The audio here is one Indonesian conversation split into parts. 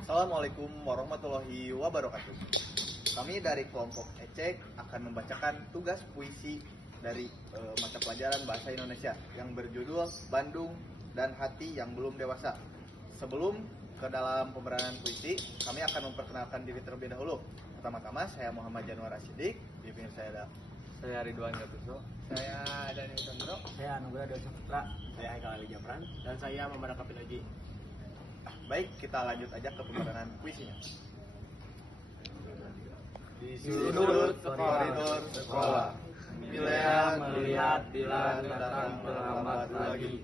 Assalamualaikum warahmatullahi wabarakatuh. Kami dari kelompok Ecek akan membacakan tugas puisi dari mata pelajaran Bahasa Indonesia yang berjudul Bandung dan Hati yang Belum Dewasa. Sebelum ke dalam pemberanan puisi, kami akan memperkenalkan diri terlebih dahulu. Pertama-tama, saya Muhammad Januar Asyidik. Di pinggir saya ada Saya Ridwan Gatuso. Saya Daniel Chandro. Saya Anugerah Dewa Saputra. Saya Haikal Ali Japran. Dan saya Muhammad Kapilaji. Baik, kita lanjut aja ke pemberanan puisinya. Di Sudut koridor sekolah, Milea melihat Dilan datang terlambat lagi,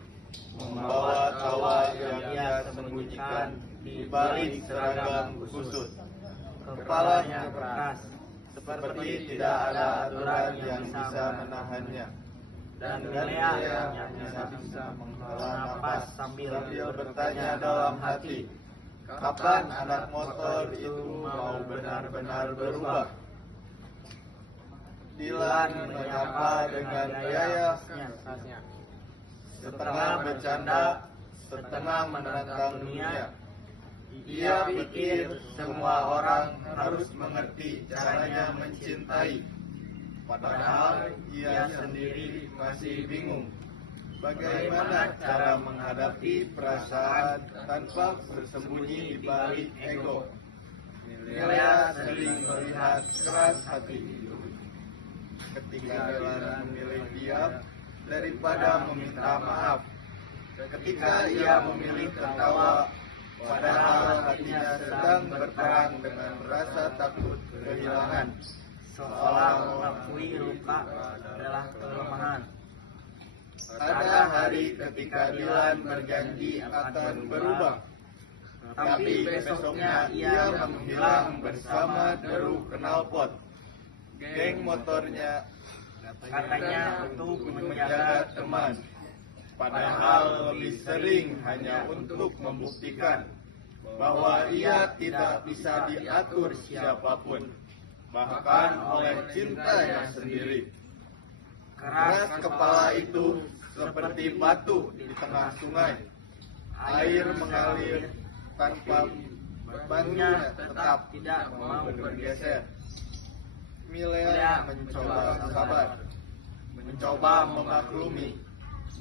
membawa tawa yang ia sembunyikan di balik seragam khusus. Kepalanya keras, seperti tidak ada aturan yang bisa menahannya. Dan Milea yang bisa menghela napas sambil bertanya dalam hati, kapan anak motor itu mau benar-benar berubah? Dilan menyapa dengan gaya khasnya. setengah bercanda, setengah menantang dunia. Ia pikir semua orang harus mengerti caranya mencintai. Padahal ia sendiri masih bingung bagaimana cara menghadapi perasaan tanpa bersembunyi di balik ego. Milea sering melihat keras hati ketika Dilan memilih diam daripada meminta maaf. Ketika ia memilih tertawa, padahal hatinya sedang berperang dengan rasa takut kehilangan, Seolah mengakui luka adalah kelemahan. Ada hari ketika Dilan berjanji akan berubah, tapi besoknya ia menghilang bersama deru knalpot. Geng motornya Katanya untuk menjaga teman, padahal lebih sering hanya untuk membuktikan bahwa ia tidak bisa diatur siapapun, bahkan oleh cintanya sendiri. Keras kepala itu seperti batu di tengah sungai. Air mengalir tanpa bebannya tetap tidak mau bergeser. Milea mencoba sabar, mencoba memaklumi.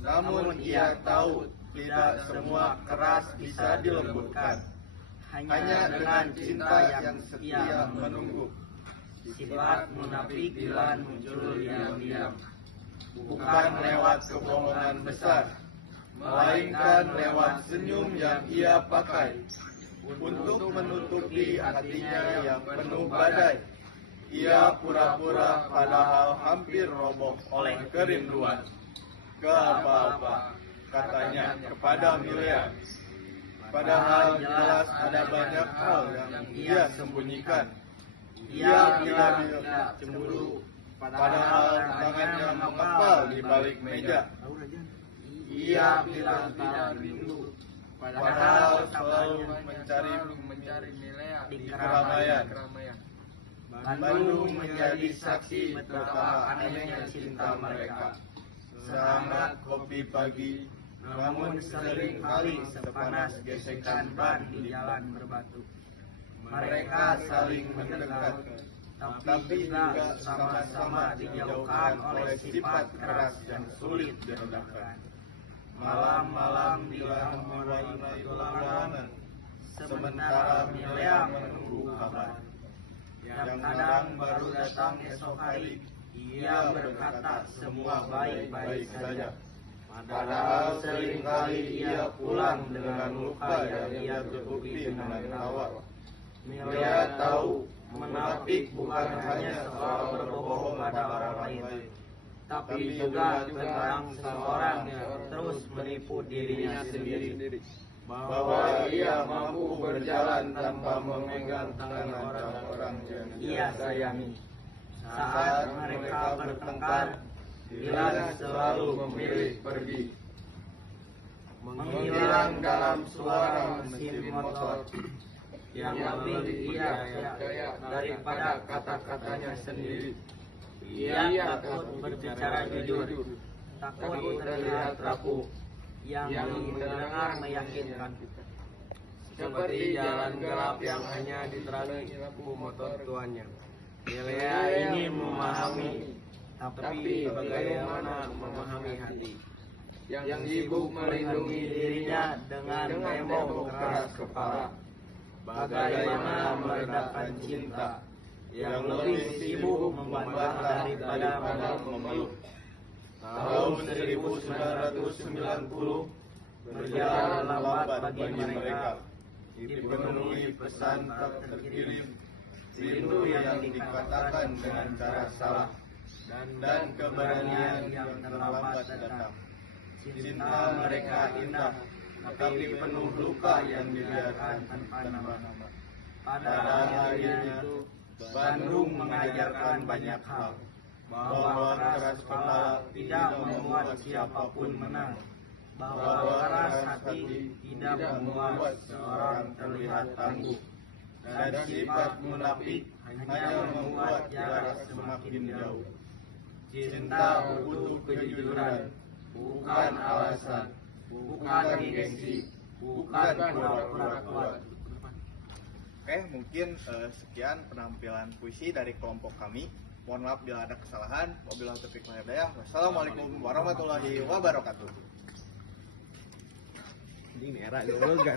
Namun ia tahu tidak semua keras bisa dilembutkan. Hanya dengan cinta yang setia menunggu. Sifat munafik Dilan muncul diam-diam. Bukan lewat kebohongan besar, melainkan lewat senyum yang ia pakai untuk menutupi hatinya yang penuh badai. Ia pura-pura padahal hampir roboh oleh kerinduan. Gak apa-apa, katanya kepada Milea. Padahal jelas ada banyak hal yang ia sembunyikan. Ia tidak cemburu, padahal tangannya mengepal di balik meja. Ia bilang tidak rindu, padahal selalu mencari Milea di di keramaian. Bandung menjadi saksi betapa anehnya cinta mereka. Sehangat kopi pagi, namun sering kali sepanas gesekan ban di jalan berbatu. Mereka saling mendekat, tapi juga sama-sama dijauhkan oleh sifat keras yang sulit diredakan. Malam-malam Dilan mewarnai kelarangan, sementara Milea menunggu kabar. Yang kadang baru datang esok hari, ia berkata semua baik-baik saja. Padahal seringkali ia pulang dengan luka yang ia tutupi dengan tawa. Milea tahu munafik bukan hanya soal berbohong pada orang lain, tapi juga tentang seseorang yang terus menipu dirinya sendiri. Bahwa ia mampu berjalan tanpa memegang tangan orang-orang yang ia sayangi. Saat mereka bertengkar, Dilan selalu memilih pergi, menghilang dalam suara mesin motor yang lebih jaya daripada kata-katanya sendiri. Ia takut berbicara jujur, takut terlihat rapuh, yang mendengar meyakinkan. seperti jalan gelap yang hanya diterangi lampu motor tuannya. Lea ingin memahami, tapi bagaimana memahami hati yang sibuk melindungi dirinya dengan emo keras kepala? Bagaimana meredakan cinta yang lebih sibuk membantah daripada memeluk? Tahun 1990 berjalan lambat bagi mereka, dipenuhi pesan tak terkirim, rindu yang dikatakan dengan cara salah, dan keberanian yang terlambat datang. Cinta mereka indah, tapi penuh luka yang dibiarkan tanpa nama. Pada akhirnya itu, Bandung mengajarkan banyak hal, bahwa keras kepala tidak membuat siapapun menang, bahwa keras hati tidak membuat seorang terlihat tangguh, dan sifat munafik hanya membuat jarak semakin jauh. Cinta butuh kejujuran, bukan alasan, bukan gengsi, bukan pura-pura kuat. Oke, mungkin sekian penampilan puisi dari kelompok kami. Mohon maaf bila ada kesalahan. Wabillahi taufiq wal hidayah. Wassalamualaikum warahmatullahi wabarakatuh. Ini merah dulu kan.